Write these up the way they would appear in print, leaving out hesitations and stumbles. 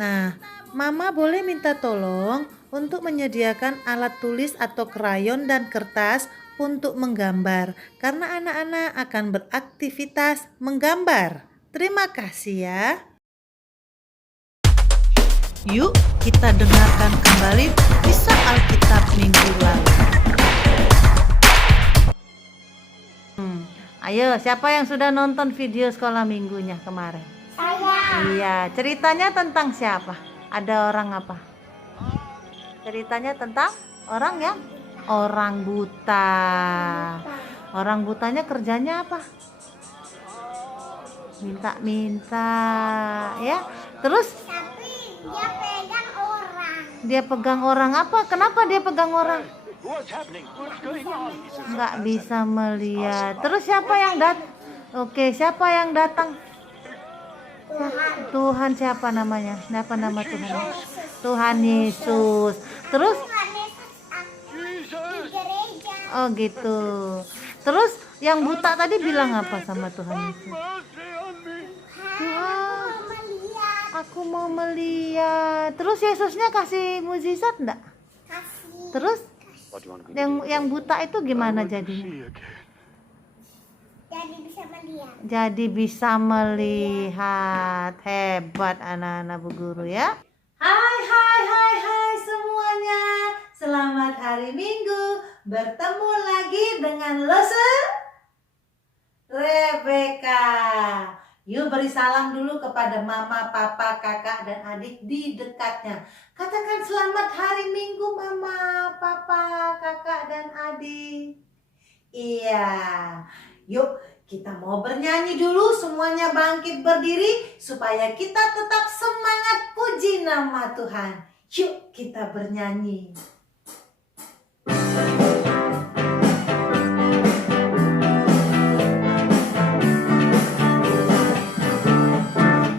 Nah, Mama boleh minta tolong untuk menyediakan alat tulis atau krayon dan kertas untuk menggambar, karena anak-anak akan beraktivitas menggambar. Terima kasih ya. Yuk kita dengarkan kembali kisah Alkitab minggu lalu. Ayo, siapa yang sudah nonton video sekolah minggunya kemarin? Saya. Iya, ceritanya tentang siapa? Ada orang apa? Ceritanya tentang orang buta. Orang butanya kerjanya apa? Minta-minta, ya. Terus Tapi dia pegang orang. dia pegang orang apa? Kenapa dia pegang orang? Nggak bisa melihat. Terus siapa yang datang? Oke, siapa yang datang? Tuhan siapa namanya? Apa nama Tuhan? Tuhan Yesus. Terus? Tuhan Yesus di gereja. Oh gitu. Terus yang buta tadi bilang apa sama Tuhan Yesus? Tuhan, Mau melihat. aku mau melihat. Terus Yesusnya kasih mukjizat enggak? Kasih. Terus yang buta itu gimana jadinya? Jadi bisa melihat. Jadi bisa melihat. Hebat anak-anak Bu Guru ya. Hai semuanya. Selamat hari Minggu. Bertemu lagi dengan Lose Rebecca. Yuk beri salam dulu kepada mama, papa, kakak, dan adik di dekatnya. Katakan selamat hari Minggu mama, papa, kakak, dan adik. Iya. Yuk kita mau bernyanyi dulu, semuanya bangkit berdiri supaya kita tetap semangat puji nama Tuhan. Yuk kita bernyanyi.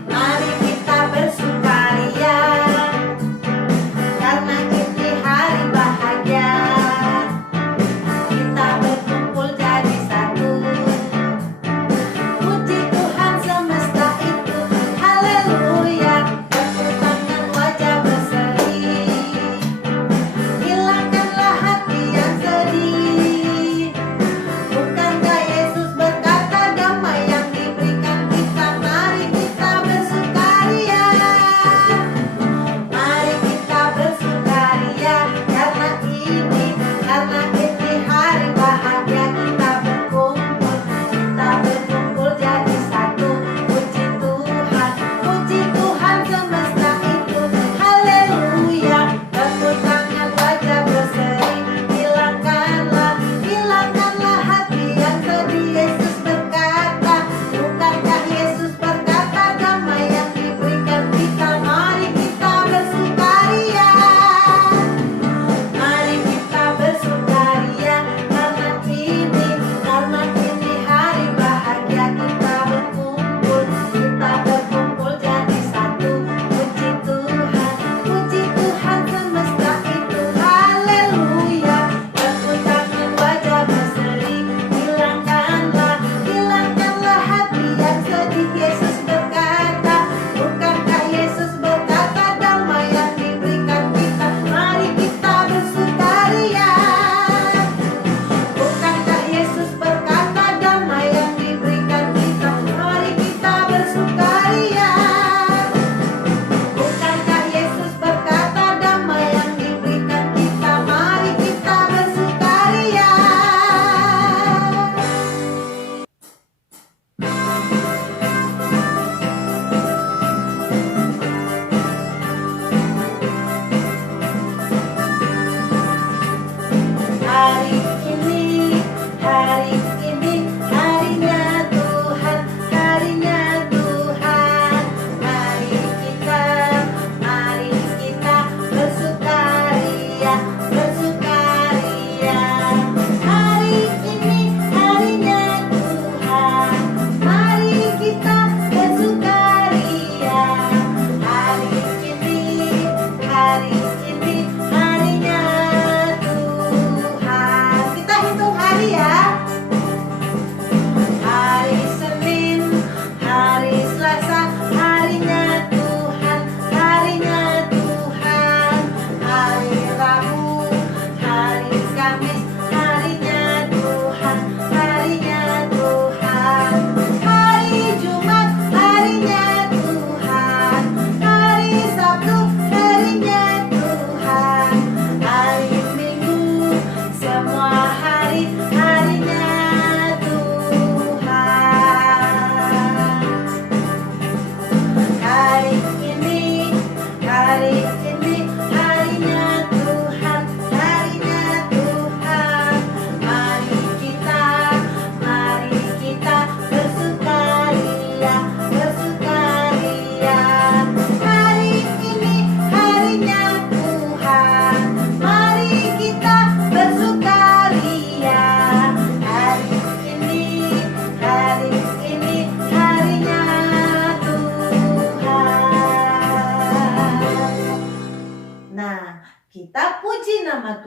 Mari kita bersukaria karena ini hari bahagia. Kita berkumpul jadi satu. Puji Tuhan semesta itu, haleluya. Tepuk tangan wajah berseri.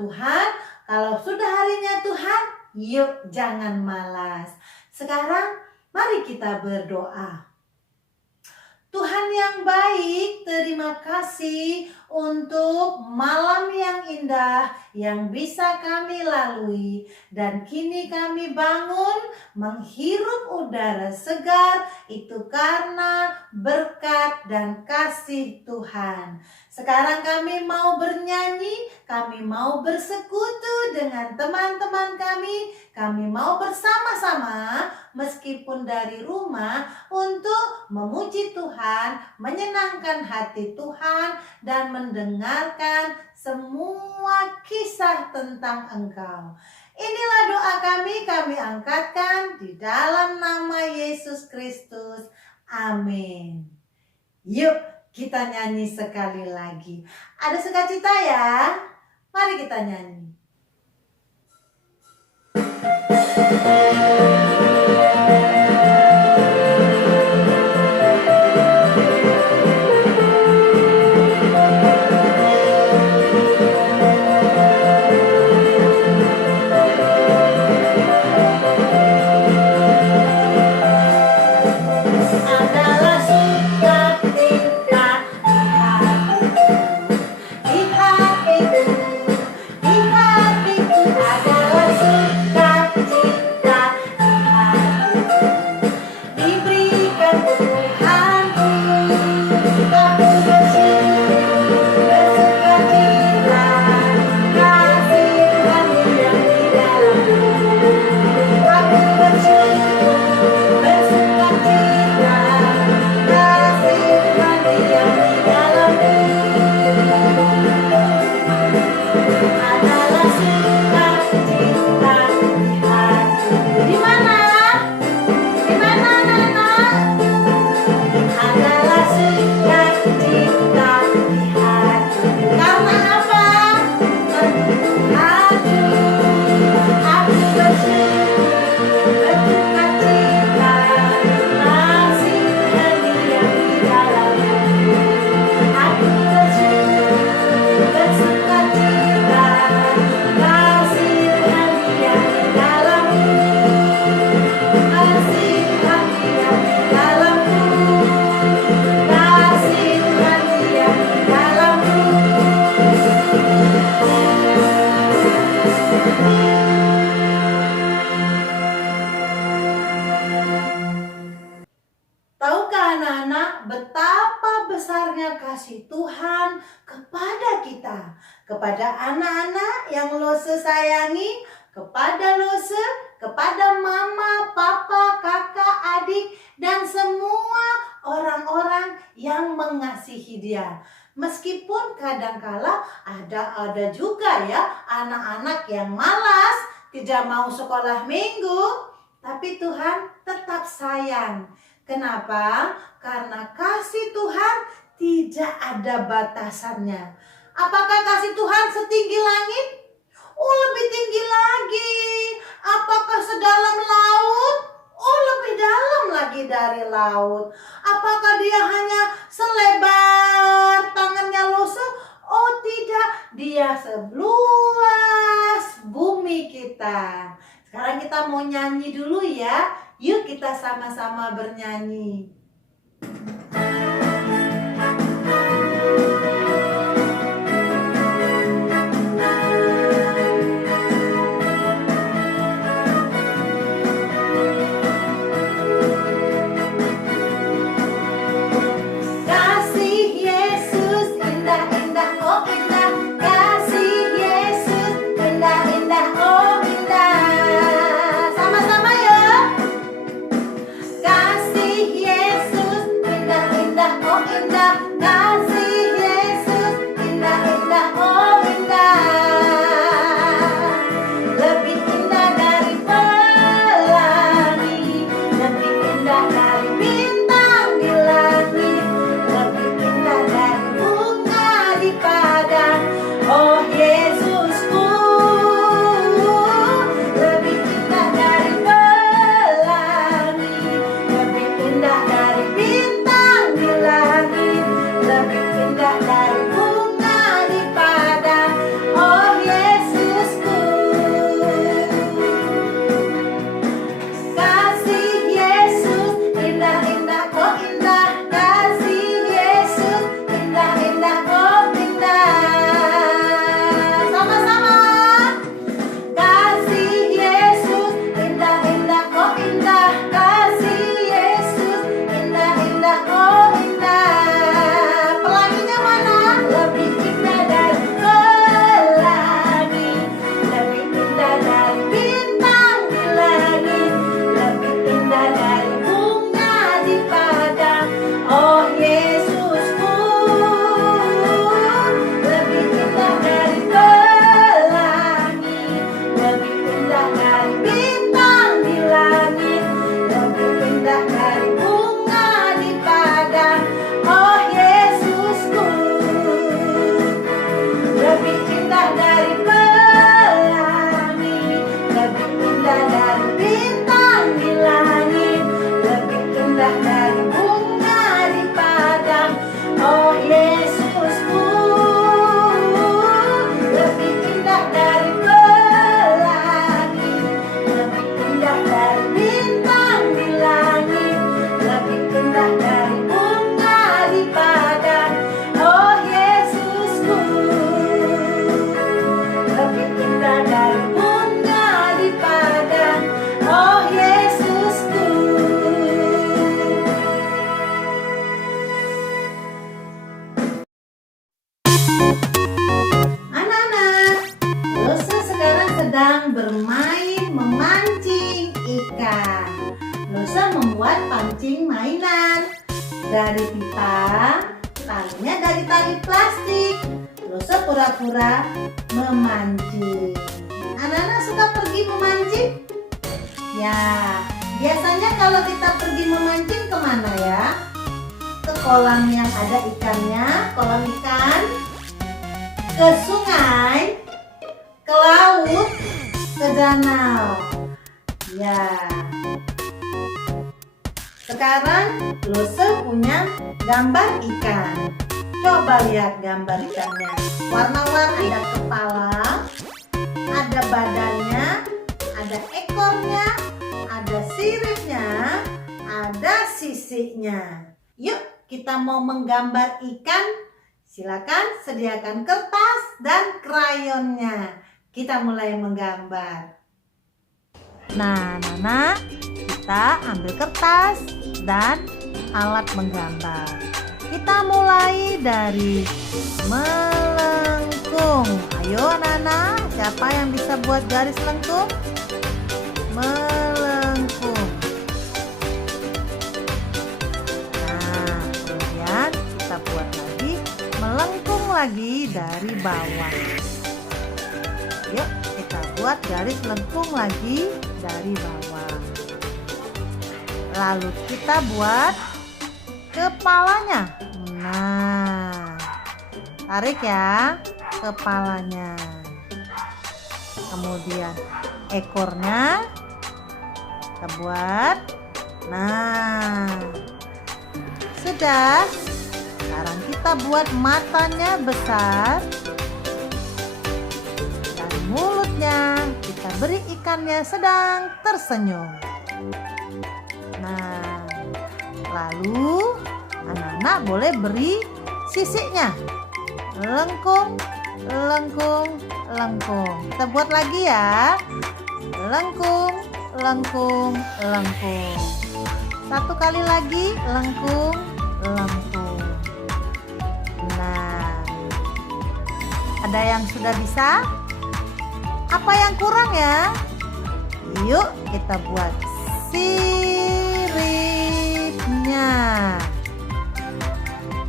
Tuhan. Kalau sudah harinya Tuhan, yuk jangan malas. Sekarang mari kita berdoa. Tuhan yang baik, terima kasih untuk malam yang indah yang bisa kami lalui. Dan kini kami bangun menghirup udara segar, itu karena berkat dan kasih Tuhan. Sekarang kami mau bernyanyi, kami mau bersekutu dengan teman-teman kami mau bersama-sama meskipun dari rumah untuk memuji Tuhan, menyenangkan hati Tuhan, dan mendengarkan semua kisah tentang Engkau. Inilah doa kami angkatkan di dalam nama Yesus Kristus. Amin. Yuk kita nyanyi sekali lagi. Ada sukacita ya? Mari kita nyanyi. Betapa besarnya kasih Tuhan kepada kita, kepada anak-anak yang Lose sayangi, kepada Lose, kepada mama, papa, kakak, adik, dan semua orang-orang yang mengasihi dia. Meskipun kadangkala ada juga ya anak-anak yang malas, tidak mau sekolah minggu, tapi Tuhan tetap sayang. Kenapa? Karena kasih Tuhan tidak ada batasannya. Apakah kasih Tuhan setinggi langit? Oh, lebih tinggi lagi. Apakah sedalam laut? Oh, lebih dalam lagi dari laut. Apakah dia hanya selebar tangannya Lose? Oh, tidak. Dia seluas bumi kita. Sekarang kita mau nyanyi dulu ya. Yuk kita sama-sama bernyanyi. Lebih indah dari bunga di padang. Oh Yesus. memancing mainan. Dari pita, talinya dari tali plastik. Lose pura-pura memancing. Anak-anak suka pergi memancing? Ya, biasanya kalau kita pergi memancing kemana ya? Ke kolam yang ada ikannya, kolam ikan, ke sungai, ke laut, ke danau. Ya. Sekarang Lose punya gambar ikan. Coba lihat gambar ikannya. Warna-warni, ada kepala, ada badannya, ada ekornya, ada siripnya, ada sisiknya. Yuk, kita mau menggambar ikan. Silakan sediakan kertas dan krayonnya. Kita mulai menggambar. Nah, Nana, kita ambil kertas dan alat menggambar. Kita mulai dari melengkung. Ayo Nana, siapa yang bisa buat garis lengkung? Melengkung. Nah, kemudian kita buat lagi melengkung lagi dari bawah. Yuk, kita buat garis lengkung lagi dari bawah. Lalu kita buat kepalanya. Nah, tarik ya kepalanya. Kemudian ekornya kita buat. Nah, sudah. Sekarang kita buat matanya besar dan mulutnya kita beri ikannya sedang tersenyum. Nah, lalu anak-anak boleh beri sisiknya. Lengkung, lengkung, lengkung. Kita buat lagi ya. Lengkung, lengkung, lengkung. Satu kali lagi, lengkung, lengkung. Nah, ada yang sudah bisa? Apa yang kurang ya? Yuk kita buat siripnya.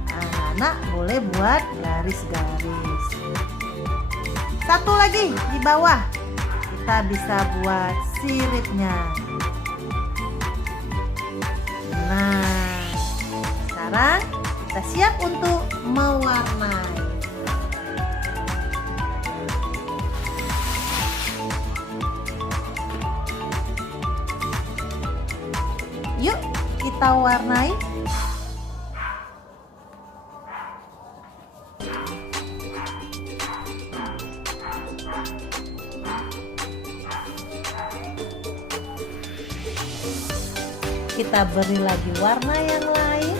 Anak-anak boleh buat garis-garis. Satu lagi di bawah. Kita bisa buat siripnya. Nah, sekarang kita siap untuk mewarnai. Yuk kita warnai. Kita beri lagi warna yang lain.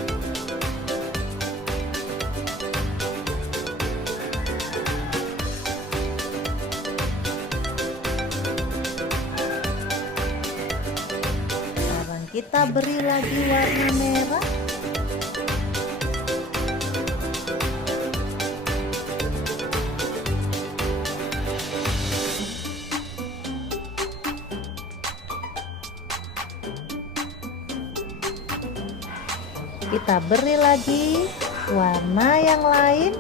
Sekarang kita beri lagi warna merah. Kita beri lagi warna yang lain.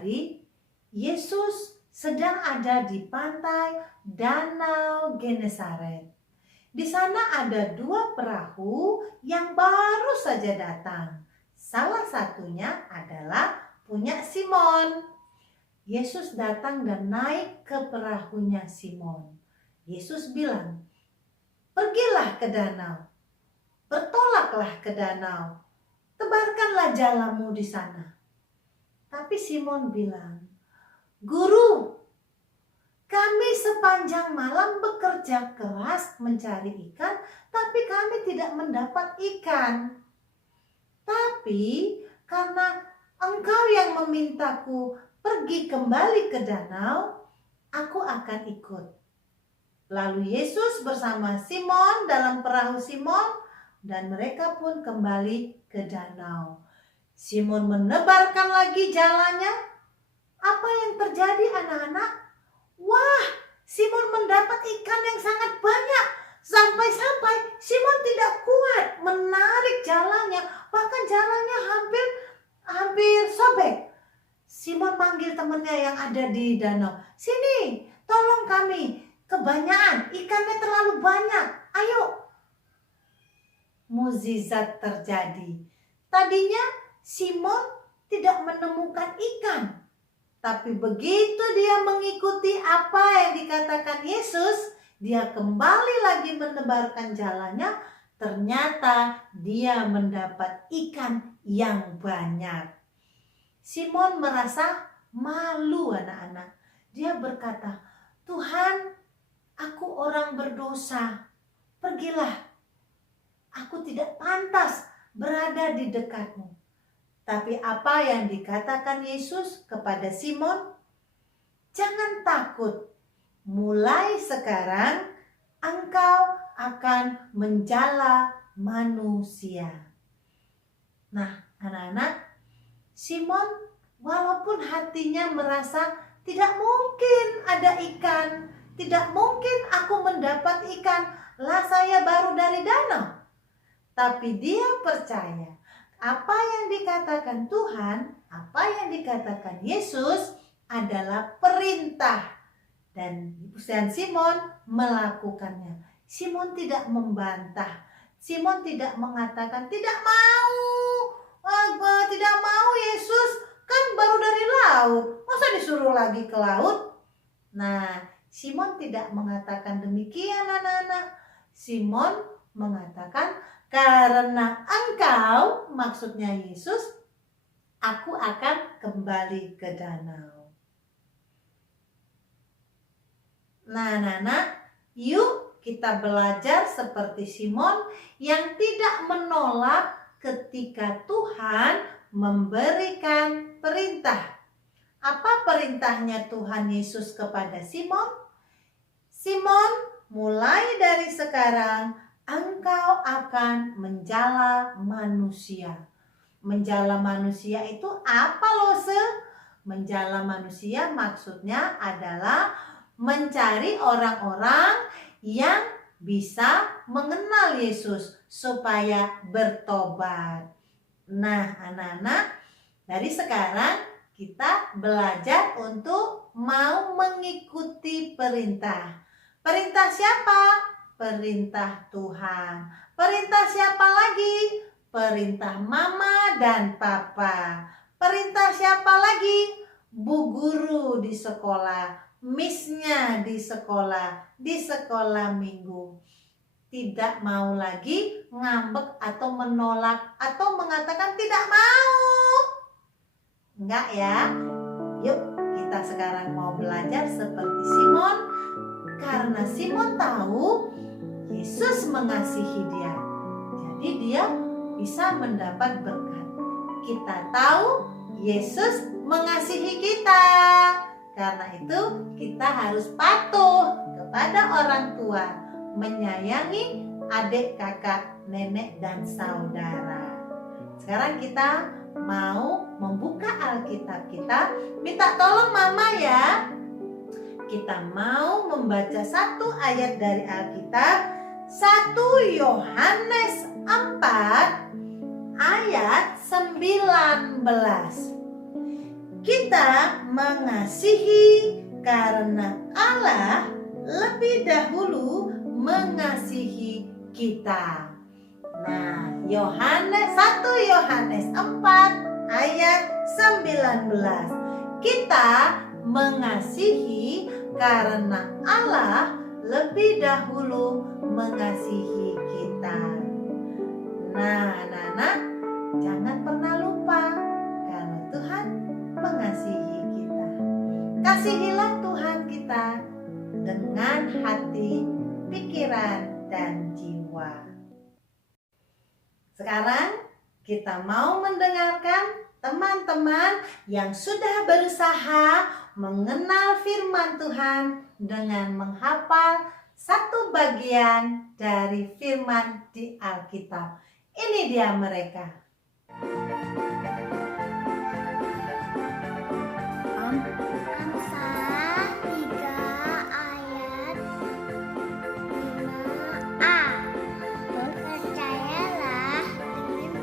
hari, Yesus sedang ada di pantai Danau Genesaret. Di sana ada 2 perahu yang baru saja datang. Salah satunya adalah punya Simon. Yesus datang dan naik ke perahunya Simon. Yesus bilang, "Pergilah ke danau, bertolaklah ke danau, tebarkanlah jalamu di sana." Tapi Simon bilang, "Guru, kami sepanjang malam bekerja keras mencari ikan, tapi kami tidak mendapat ikan. Tapi karena Engkau yang memintaku pergi kembali ke danau, aku akan ikut." Lalu Yesus bersama Simon dalam perahu Simon dan mereka pun kembali ke danau. Simon menebarkan lagi jalannya. Apa yang terjadi anak-anak? Wah, Simon mendapat ikan yang sangat banyak. Sampai-sampai Simon tidak kuat menarik jalannya. Bahkan jalannya hampir sobek. Simon manggil temannya yang ada di danau. "Sini, tolong kami. Kebanyakan, ikannya terlalu banyak. Ayo." Mukjizat terjadi. Tadinya Simon tidak menemukan ikan. Tapi begitu dia mengikuti apa yang dikatakan Yesus, dia kembali lagi menebarkan jalannya. Ternyata dia mendapat ikan yang banyak. Simon merasa malu anak-anak. Dia berkata, "Tuhan, aku orang berdosa. Pergilah. Aku tidak pantas berada di dekatmu." Tapi apa yang dikatakan Yesus kepada Simon? "Jangan takut. Mulai sekarang engkau akan menjala manusia." Nah, anak-anak, Simon walaupun hatinya merasa tidak mungkin ada ikan, tidak mungkin aku mendapat ikan, lah saya baru dari danau. Tapi dia percaya apa yang dikatakan Tuhan, apa yang dikatakan Yesus adalah perintah. Dan Simon melakukannya. Simon tidak membantah. Simon tidak mengatakan, "Tidak mau Yesus, kan baru dari laut. Masa disuruh lagi ke laut?" Nah, Simon tidak mengatakan demikian anak-anak. Simon mengatakan, "Karena engkau," maksudnya Yesus, "aku akan kembali ke danau." Nah, anak-anak, yuk kita belajar seperti Simon yang tidak menolak ketika Tuhan memberikan perintah. Apa perintahnya Tuhan Yesus kepada Simon? "Simon, mulai dari sekarang engkau akan menjala manusia." Menjala manusia itu apa loh, Menjala manusia maksudnya adalah mencari orang-orang yang bisa mengenal Yesus supaya bertobat. Nah, anak-anak, dari sekarang kita belajar untuk mau mengikuti perintah. Perintah siapa? Perintah Tuhan. Perintah siapa lagi? Perintah mama dan papa. Perintah siapa lagi? Bu guru di sekolah, missnya di sekolah minggu. Tidak mau lagi ngambek atau menolak atau mengatakan tidak mau. Enggak ya? Yuk kita sekarang mau belajar seperti Simon. Karena Simon tahu Yesus mengasihi dia. Jadi dia bisa mendapat berkat. Kita tahu Yesus mengasihi kita. Karena itu kita harus patuh kepada orang tua, menyayangi adik, kakak, nenek, dan saudara. Sekarang kita mau membuka Alkitab kita. Minta tolong mama ya. Kita mau membaca satu ayat dari Alkitab, 1 Yohanes 4 ayat 19. Kita mengasihi karena Allah lebih dahulu mengasihi kita. Nah, 1 Yohanes 4 ayat 19. Kita mengasihi karena Allah lebih dahulu mengasihi kita. Nah, anak-anak, jangan pernah lupa kalau Tuhan mengasihi kita. Kasihilah Tuhan kita dengan hati, pikiran, dan jiwa. Sekarang kita mau mendengarkan teman-teman yang sudah berusaha mengenal firman Tuhan dengan menghafal satu bagian dari firman di Alkitab. Ini dia mereka. Amsal 3 ayat 5a. Percayalah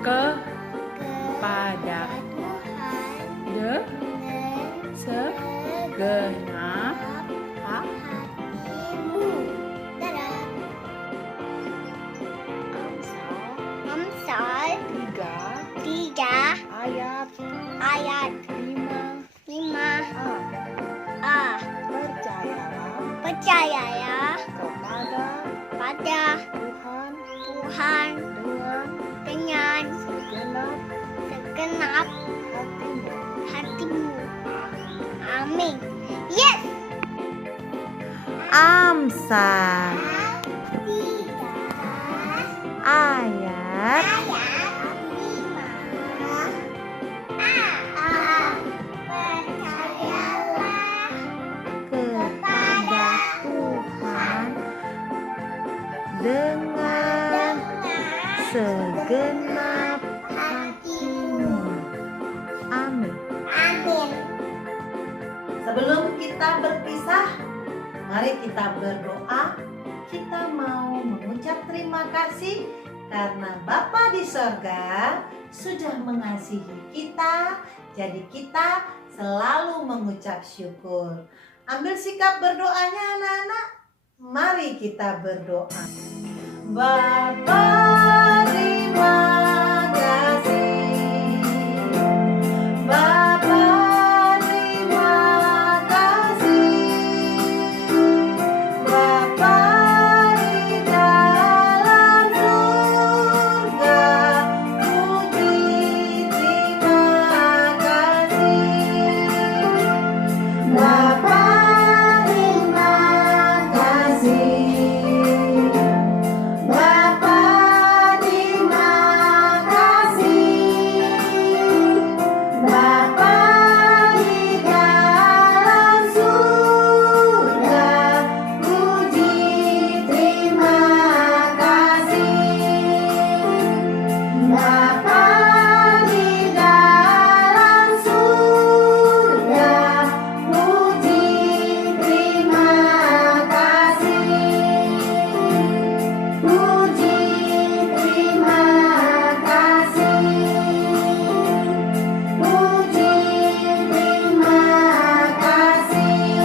kepada Tuhan de dengan segenap hatimu. Dadah. Amsal 3 ayat ayat 5a. Percayalah pada Tuhan dengan segenap hatimu. Amin. Yes. Amsal 3 ayat ayat 5a. Percayalah kepada Tuhan dengan segenap hatimu. Amin. Amin. Sebelum kita berpisah, mari kita berdoa. Kita mau mengucap terima kasih karena Bapa di sorga sudah mengasihi kita. Jadi kita selalu mengucap syukur. Ambil sikap berdoanya anak-anak. Mari kita berdoa. Bapa, terima kasih. Bapa, terima kasih. Bapa di dalam surga, puji terima kasih. Bapa, terima kasih. Bapa, terima kasih. Bapa di dalam surga, puji terima kasih. Bapa di dalam surga, puji terima kasih. Puji terima kasih. Puji terima kasih.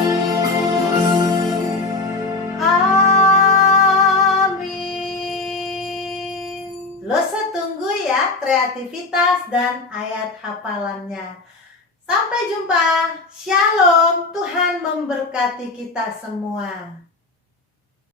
Amin. Losa tunggu ya kreativitas dan ayat hafalannya. Sampai jumpa. Shalom. Tuhan memberkati kita semua.